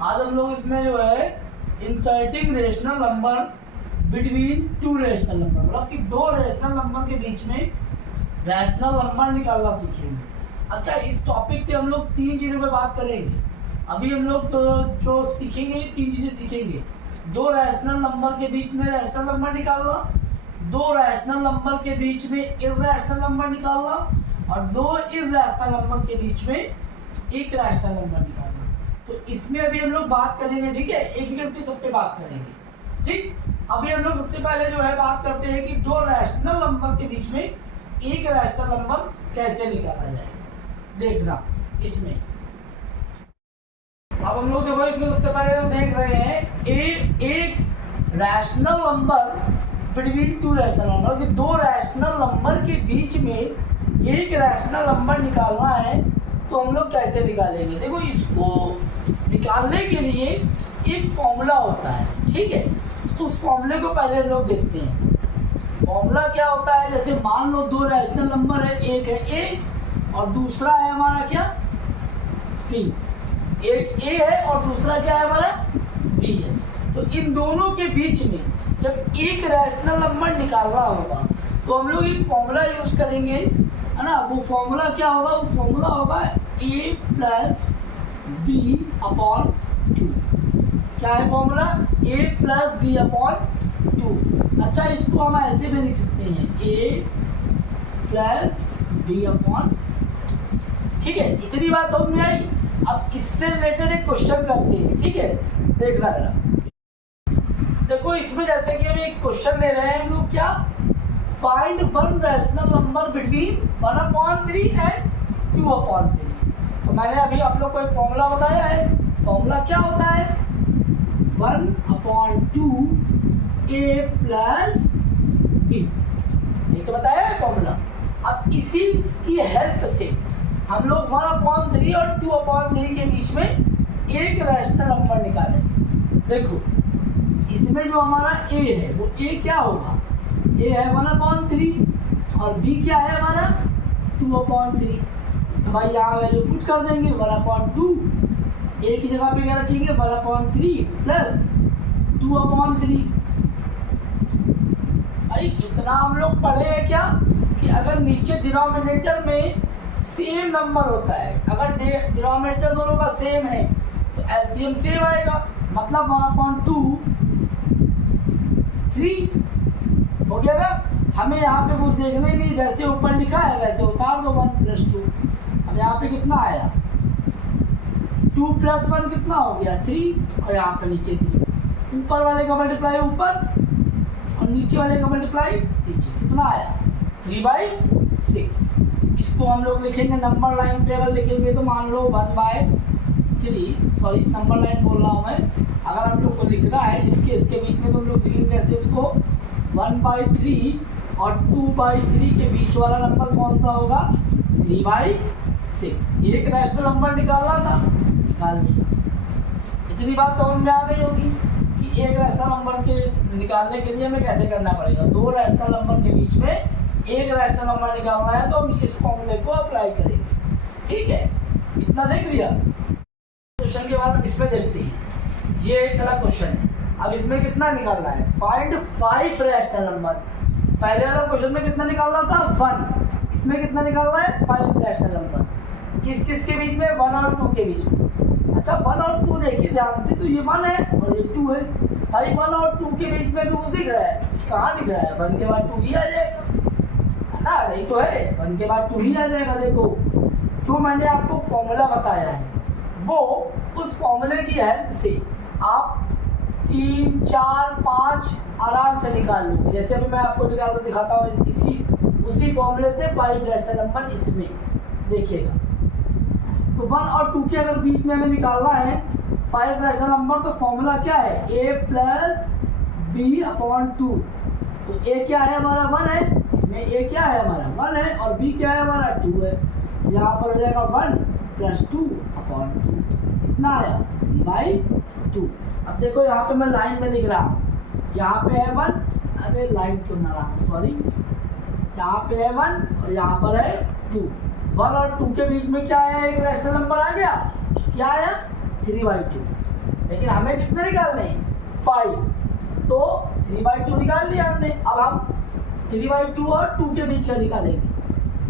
आज हम लोग इसमें जो है inserting rational number between two rational number, मतलब कि दो रेशनल नंबर के बीच में रैशनल नंबर निकालना सीखेंगे। अच्छा, इस टॉपिक पे हम लोग तीन चीज़ों पे बात करेंगे। अभी हम लोग जो सीखेंगे तीन चीज़ें सीखेंगे। दो रैशनल नंबर के बीच में रैशनल नंबर निकालना, दो रैशनल नंबर के बीच में इर्रैशनल नंबर निकालना, और दो इर्रैशनल नंबर के बीच में एक रैशनल नंबर निकालना। तो इसमें अभी हम लोग बात करेंगे, ठीक है, एक एक करके सब पे बात करेंगे। ठीक, अभी हम लोग सबसे पहले जो है बात करते हैं कि दो रैशनल नंबर के बीच में एक रैशनल नंबर कैसे निकाला जाए। देखना इसमें अब हम लोग देखो, इसमें सबसे पहले देख रहे हैं एक rational number between two rational number, दो रैशनल नंबर के बीच में एक रैशनल नंबर निकालना है। तो हम लोग कैसे निकालेंगे? देखो, इसको निकालने के लिए एक फॉर्मूला होता है, ठीक है। तो उस फॉर्मूले को पहले हम लोग देखते हैं। फॉर्मूला क्या होता है? जैसे मान लो दो रैशनल नंबर है, एक है ए और दूसरा है हमारा क्या, बी। एक ए है और दूसरा क्या है हमारा, बी है। तो इन दोनों के बीच में जब एक रैशनल नंबर निकालना होगा तो हम लोग एक फॉर्मूला यूज करेंगे, है ना। वो फॉर्मूला क्या होगा? वो फॉर्मूला होगा ए प्लस बी अपॉन टू। क्या है फॉर्मूला? ए प्लस बी अपॉन टू। अच्छा, इसको हम ऐसे भी लिख सकते हैं, ए प्लस बी अपॉन, ठीक है। इतनी बात समझ में आई। अब इससे रिलेटेड एक क्वेश्चन करते हैं, ठीक है। देखना जरा, देखो इसमें जैसे कि हम एक क्वेश्चन ले रहे हैं हम लोग, क्या, find one rational number between 1/3 and 2/3। तो मैंने अभी आप लोग को एक फॉर्मूला बताया है। फॉर्मूला क्या होता है? 1/2 ए प्लस बी, ये तो बताया है फॉर्मूला। अब इसी की हेल्प से हम लोग 1/3 और 2/3 के बीच में एक रैशनल नंबर निकालें। देखो, इसमें जो हमारा a है वो a क्या होगा? a है 1/3 और b क्या है हमारा 2/3। तो भाई यहाँ वैल्यू पुट कर देंगे 1/2। a की जगह पे क्या रखेंगे? 1/3 प्लस 2/3। भाई इतना हम लोग पढ़े हैं क्या कि अगर नीचे डिनोमिनेटर में सेम नंबर होता है, अगर डिनोमिनेटर दोनों का सेम है तो एलसीएम सेम आएगा। मतलब 1/2 3 हो गया ना। हमें यहाँ पे कुछ देखना ही नहीं, जैसे ऊपर लिखा है वैसे उतार दो 1 + 2। अब यहाँ पे कितना आया? 2 + 1 कितना हो गया? 3। और यहाँ पे नीचे 3। ऊपर वाले का मल्टीप्लाई ऊपर और नीचे वाले का मल्टीप्लाई नीचे, कितना आया? 3/6। इसको हम लोग लिखेंगे नंबर लाइन पे। अगर लिखेंगे तो मान लो 1/3, सॉरी नंबर लाइन बोल रहा हूँ मैं। अगर हम लोग को लिखना है इसके बीच में तो हम लोग लिखेंगे कैसे इसको? 1/3 और 2/3 के बीच वाला नंबर कौन सा होगा? 3/6। एक रैशनल नंबर निकालना था, निकाल दिया। इतनी बात समझ में आ गई होगी कि एक रैशनल नंबर के निकालने के लिए हमें कैसे करना पड़ेगा। दो रैशनल नंबर के बीच में एक रैशनल नंबर निकालना है तो हम इस फॉर्मूले को अप्लाई करेंगे, ठीक है। इतना देख लिया। क्वेश्चन के बाद हम इसमें देखते हैं। ये एक अलग क्वेश्चन है। अब इसमें कितना निकालना है? Find 5 rational number. पहले वाला क्वेश्चन में कितना निकालना था? 1। इसमें कितना निकालना है? 5 रैशनल नंबर। किस चीज के बीच में? 1 और 2 के बीच में। अच्छा, 1 और 2 देखिए ध्यान से, तो ये 1 है और ये 2 है। भाई 1 और 2 के बीच में भी कुछ दिख रहा है? कहाँ दिख रहा है? 1 के बाद 2 ही आ जाएगा, है ना। यही तो है, 1 के बाद 2 ही आ जाएगा। देखो, जो मैंने आपको फॉर्मूला बताया है वो उस फॉर्मूले की हेल्प से आप 3, 4, 5 आराम से निकाल लोगे। जैसे अभी मैं आपको निकाल कर दिखाता हूँ उसी फॉर्मूले से 5 रैशनल नंबर इसमें देखिएगा। तो 1 और 2 के अगर बीच में हमें निकालना है 5 रैशनल नंबर, तो फॉर्मूला क्या है? a plus B upon 2। तो a क्या है हमारा? 1 है। इसमें a क्या है हमारा? 1 है और b क्या है हमारा? 2 है। यहाँ पर हो जाएगा 1 + 2/2। कितना आया? 3/2। अब देखो यहाँ पे मैं लाइन में लिख रहा हूँ, यहाँ पे है 1, अरे लाइन क्यों ना रहा, सॉरी। यहाँ पे है 1 और यहाँ पर है 2। 1 और 2 के बीच में क्या आया? एक रैशनल नंबर आ गया। क्या आया? 3/2। लेकिन हमें कितने निकालने हैं 5, तो 3/2 निकाल लिया हमने। अब हम 3/2 और 2 के बीच का निकालेंगे,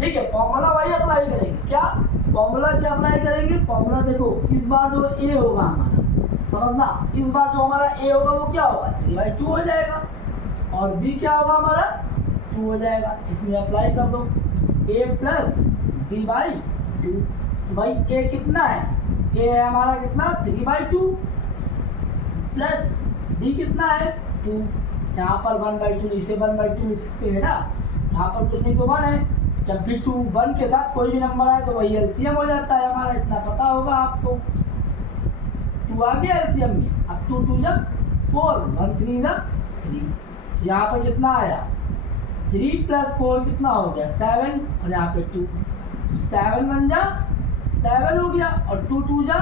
ठीक है। फॉर्मूला वही अप्लाई करेंगे, क्या फॉर्मूला क्या अप्लाई करेंगे, फॉर्मूला देखो इस बार जो ए होगा हमारा, समझना, इस बार जो हमारा ए होगा वो क्या होगा 3/2 हो जाएगा, और बी क्या होगा हमारा 2 हो जाएगा। इसमें अप्लाई कर दो a प्लस b/2। तो भाई a कितना है, a है हमारा कितना 3/2 प्लस b कितना है 2। यहाँ पर 1/2 इसे 1/2 लिख सकते हैं ना, यहाँ पर कुछ नहीं तो 1 है। जब भी 2 1 के साथ कोई भी नंबर आए तो वही एलसीएम हो जाता है हमारा, इतना पता होगा आपको। 2 आ गया एलसीएम में, अब 2 2 जा 4, 1 3 जा 3। यहाँ पर कितना आया 3 प्लस 4 कितना हो गया 7, और यहाँ पे 2, 7 1 जा 7 हो गया, और 2 2 जा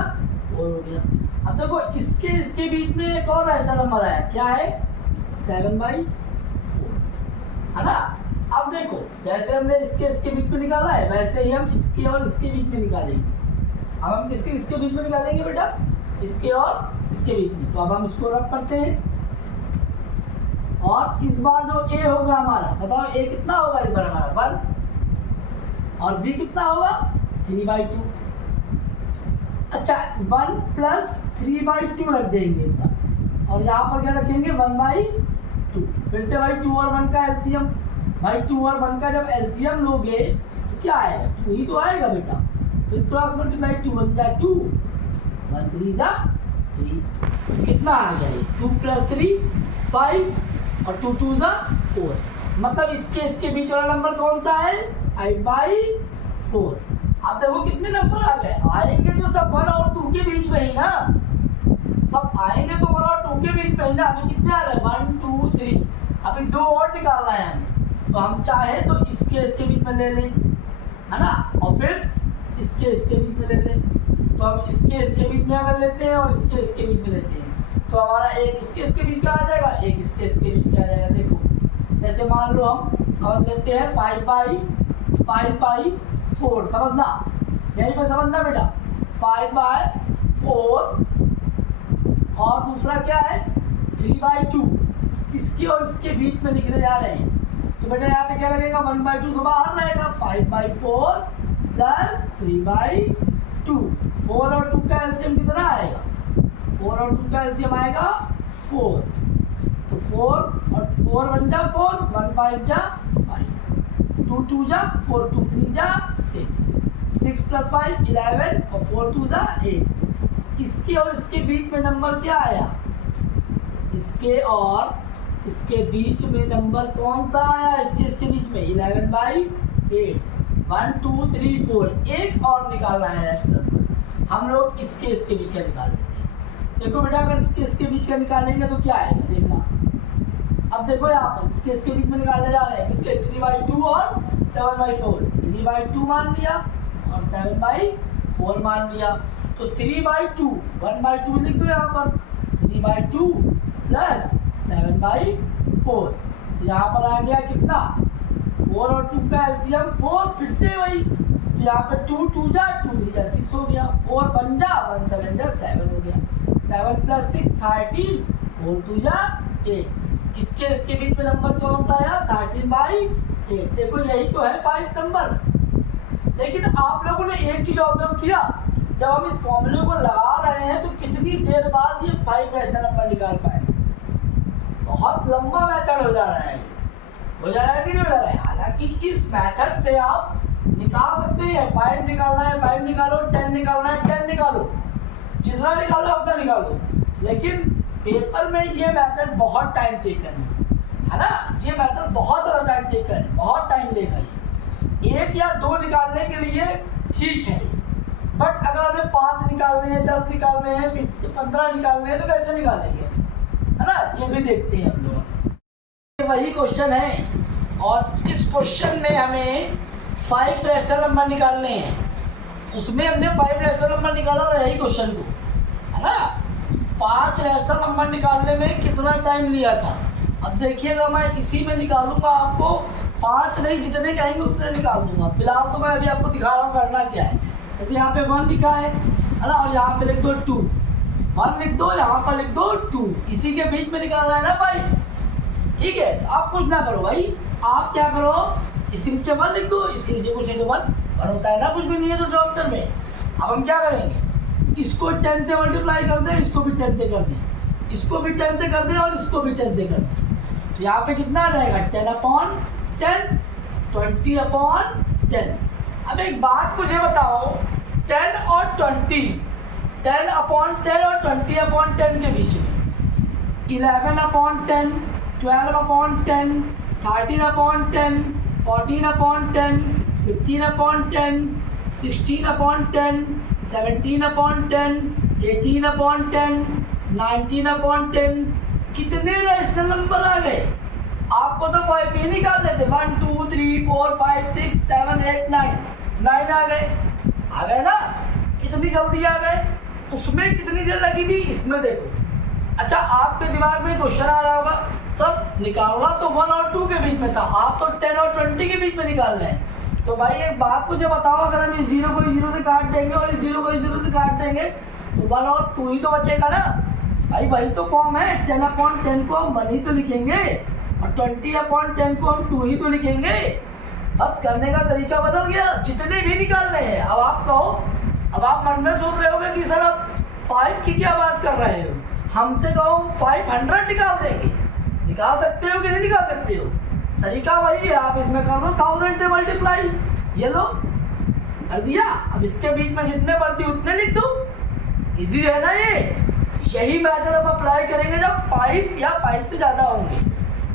4 हो गया। अब देखो इसके बीच में एक और ऐसा नंबर आया, क्या है 7/4, है ना। अब देखो जैसे हमने इसके बीच में निकाला है, वैसे ही हम इसके और इसके बीच में निकालेंगे। अब हम इसके बीच में निकालेंगे बेटा, इसके और इसके बीच में। तो अब हम इसको रब करते हैं, और इस बार जो a होगा हमारा, बताओ a कितना होगा इस बार हमारा 1, और b कितना होगा 3/2। अच्छा 1 प्लस 3/2 रख देंगे इस बार, और यहाँ पर क्या रखेंगे 1/2। फिर से भाई 2 और 1 का एलसीएम, भाई 2 और 1 का जब एलसीएम लोगे तो क्या आएगा 2 ही तो आएगा बेटा। फिर क्रॉस मल्टीप्लाई 2 1 जा 2, 1 3 जा 3, कितना आ गया ये 2 प्लस 3 5, और 2 2 जा 4। मतलब इसके बीच वाला नंबर कौन सा है 5/4। अब देखो कितने नंबर आ गए, आएंगे तो सब 1 और 2 के बीच में ही ना, सब आएंगे तो 1 और 2 के बीच में ही ना। अभी कितने आ गए 1 2 3, अभी 2 और निकालना है हमें, तो हम चाहे तो इसके बीच में ले लें, है ना, और फिर इसके बीच में ले लें। तो हम इसके बीच में अगर लेते हैं और इसके बीच में लेते हैं तो हमारा एक इसके बीच का आ जाएगा, एक इसके बीच का आ जाएगा। देखो जैसे मान लो हम अब लेते हैं 5/4, समझना यहीं पर समझना बेटा 5/4, और दूसरा क्या है 3/2, इसके और इसके बीच में लिखने जा रहे हैं। तो बेटा यहाँ पे क्या लगेगा 1/2 तो बाहर रहेगा, 5/4 प्लस 3/2। 4 और 2 का एलसीएम कितना आएगा, 4 और 2 का एलसीएम आएगा 4। तो 4 और 4 1 जा 4, 1 5 जा 5, 2 2 जा 4, 2 3 जा 6, 6 प्लस 5 11, और 4 2 जा 8। इसके और इसके बीच में नंबर क्या आया, इसके और इसके बीच में नंबर कौन सा आया, इसके बीच में 11/8, 1 2 3 4। एक और निकालना है रेस्ट नंबर, हम लोग इसके बीच का निकाल लेते हैं। देखो बेटा अगर इसके बीच का निकालेंगे तो क्या आएगा देखना। अब देखो यहाँ पर इसके बीच में निकालने जा रहे हैं, किसके 3/2 और 7/4। 3/2 मान लिया और 7/4 मान लिया, तो 3/2 1/2 लिख दो यहाँ पर, 3/2 प्लस 7/4। यहाँ पर आ गया कितना 4 और 2 का एलसीएम 4, फिर से वही, तो यहाँ पे 2 2 जा 2 3 जा 6 हो गया, 4 1 जा 1 7 जा 7 हो गया, 7 प्लस 6 13, 4 2 जा 8। इसके बीच में नंबर कौन सा आया 13/8। देखो यही तो है 5 नंबर। लेकिन आप लोगों ने एक चीज ऑब्जर्व किया, जब हम इस फॉर्मूले को लगा रहे हैं तो कितनी देर बाद ये 5 ऐसा नंबर निकाल पाए। बहुत लंबा मेथड हो जा रहा है, हो जा रहा है कि नहीं हो जा रहा है। हालांकि इस मेथड से आप निकाल सकते हैं, 5 निकालना है 5 निकालो, 10 निकालना है 10 निकालो, जितना निकालना उतना निकालो। लेकिन पेपर में ये मेथड बहुत टाइम टेकन है ना, ये मेथड बहुत ज़्यादा टाइम टेकन है, बहुत टाइम लेगा ये। 1 या 2 निकालने के लिए ठीक है, बट अगर हमें 5 निकालने हैं 10 निकालने हैं 15 निकालने हैं तो कैसे निकालेंगे, है ना, ये भी देखते हैं हम लोग। वही क्वेश्चन है, और इस क्वेश्चन में हमें 5 रैशनल नंबर निकालने हैं, उसमें हमने 5 रैशनल नंबर निकाला था यही क्वेश्चन को, है ना। 5 रैशनल नंबर निकालने में कितना टाइम लिया था। अब देखिएगा मैं इसी में निकालूंगा, आपको 5 नहीं जितने कहेंगे उतने निकाल दूंगा। फिलहाल तो मैं अभी आपको दिखा रहा हूँ करना क्या है। जैसे यहाँ पे 1 लिखा है ना, और यहाँ पे लिख दो 2, 1 लिख दो, यहाँ पर लिख दो 2, इसी के बीच में निकालना है ना भाई। ठीक है, तो आप कुछ ना करो भाई, आप क्या करो, इसके नीचे 1 लिख दो, इसके नीचे कुछ नहीं तो 1 होता है ना, कुछ भी नहीं है तो डिनोमिनेटर में। अब हम क्या करेंगे, इसको 10 से मल्टीप्लाई कर दें, इसको भी 10 से कर दें, इसको भी 10 से कर दें और इसको भी 10 से कर दें, तो यहाँ पे कितना आ जाएगा 10/10, 20/10। अब एक बात मुझे बताओ, 10 और 20, 10/10 और 20/10 के बीच में 11/10, 12/10, 13/10, 14/10, 15/10, 16/10, 17/10, 18/10, 19/10, कितने रैशनल नंबर आ गए? आपको तो 5 ही निकाल लेते, 1 2 3 4 5 6 7 8 9 आ गए ना, कितनी जल्दी आ गए। उसमें कितनी देर लगी थी, इसमें देखो। अच्छा, आपके दिमाग में क्वेश्चन आ रहा होगा, सब निकालना तो 1 और 2 के बीच में था, आप तो 10 और 20 के बीच में निकाल रहे हैं। तो भाई एक बात मुझे बताओ, अगर हम इस 0 को 0 से काट देंगे और इस 0 को 0 से काट देंगे तो 1 और 2 ही तो बचेगा ना भाई। वही तो फॉर्म है, 10/10 को हम 1 ही तो लिखेंगे और 20/10 को हम 2 ही तो लिखेंगे। बस करने का तरीका बदल गया, जितने भी निकाल रहे हैं। अब आप कहो, अब आप मन में सोच रहे होगे कि सर आप 5 की क्या बात कर रहे हो, हमसे कहो 500 निकाल देंगे। निकाल सकते हो कि नहीं निकाल सकते हो, तरीका वही है, आप इसमें कर दो 1000 से मल्टीप्लाई, ये लो कर दिया। अब इसके बीच में जितने बढ़ती उतने लिख दो, इजी है ना ये। यही मेथड हम अप्लाई करेंगे जब 5 या 5 से ज़्यादा होंगे,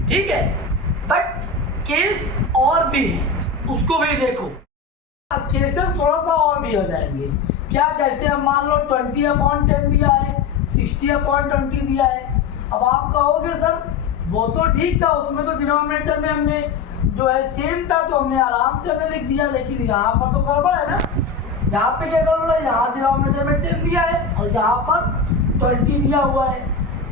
ठीक है। बट केस और भी है, उसको भी देखो। अब केसेस थोड़ा सा और भी हो जाएंगे। क्या, जैसे हम मान लो 20/10 दिया है, 60/20 दिया है। अब आप कहोगे सर वो तो ठीक था, उसमें तो डिनोमिनेटर में हमने जो है सेम था तो हमने आराम से हमने लिख दिया, लेकिन यहाँ पर तो गड़बड़ है ना। यहाँ पे क्या गड़बड़ है, यहाँ डिनोमिनेटर में 10 दिया है और यहाँ पर 20 दिया हुआ है,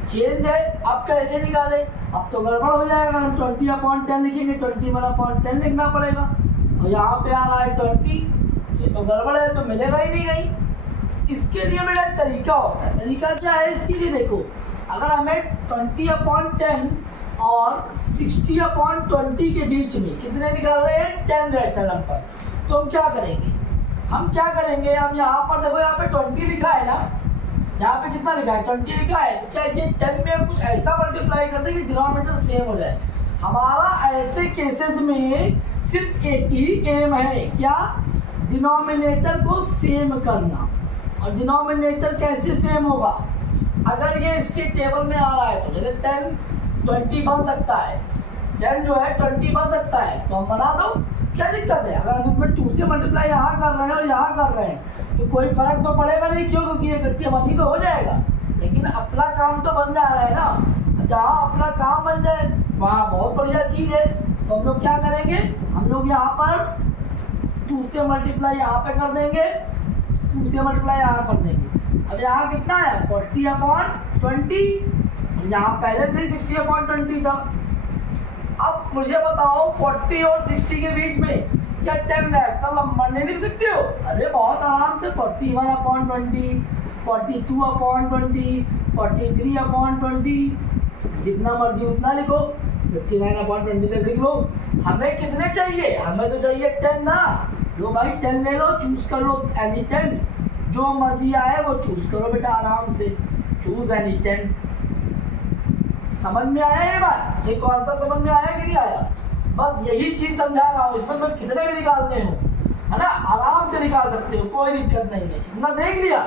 चेंज है। अब कैसे निकाले, अब तो गड़बड़ हो जाएगा। हम 20/10 लिखेंगे, 20/10 लिखना पड़ेगा और यहाँ पे आ रहा है 20, ये तो गड़बड़ है, तो मिलेगा ही नहीं कहीं। इसके लिए मेरा तरीका होता है। तरीका क्या है इसके लिए, देखो, अगर हमें 20/10 और 60/20 के बीच में कितने निकाल रहे हैं, 10 रैशनल नंबर, तो हम क्या करेंगे, हम यहाँ पर देखो, यहाँ पे 20 लिखा है ना, यहाँ पे कितना लिखा है 20 लिखा है, तो क्या ये 10 में हम कुछ ऐसा मल्टीप्लाई कर दें कि डिनोमिनेटर सेम हो जाए। हमारा ऐसे केसेस में सिर्फ एक ही एम है, क्या, डिनोमिनेटर को सेम करना। और डिनोमिनेटर कैसे सेम होगा, अगर ये इसके टेबल में आ रहा है तो जैसे 10 20 बन सकता है, 10 जो है 20 बन सकता है, तो हम बना दो, क्या दिक्कत है। अगर हम इसमें 2 से मल्टीप्लाई यहाँ कर रहे हैं और यहाँ कर रहे हैं तो कोई फर्क तो पड़ेगा नहीं, क्यों, क्योंकि ये इकट्ठी बनी तो हो जाएगा, लेकिन अपना काम तो बन जा रहा है ना। जहाँ अपना काम बन जाए वहाँ बहुत बढ़िया चीज़ है। तो हम लोग क्या करेंगे, हम लोग यहाँ पर 2 से मल्टीप्लाई यहाँ पे कर देंगे, 2 से मल्टीप्लाई यहाँ कर देंगे। अब यहाँ कितना है 40/20 और यहाँ पहले से 60/20 था। अब मुझे बताओ 40 और 60 के बीच में क्या 10 रैशनल नंबर नहीं लिख सकते हो? अरे बहुत आराम से 41/20, 42/20, 43/20, जितना मर्जी उतना लिखो, 59/20 तक लिख लो। हमें कितने चाहिए, हमें तो चाहिए 10 ना। लो भाई 10 ले लो, चूज कर लो एनी 10, जो मर्जी आए वो चूज करो बेटा, आराम से चूज एनी 10। समझ में आया ये बात, ये कौन सा समझ में आया कि नहीं आया? बस यही चीज समझा रहा हूँ। इसमें तो कितने भी निकालने हो, है ना, आराम से निकाल सकते हो, कोई दिक्कत नहीं है। इतना देख लिया।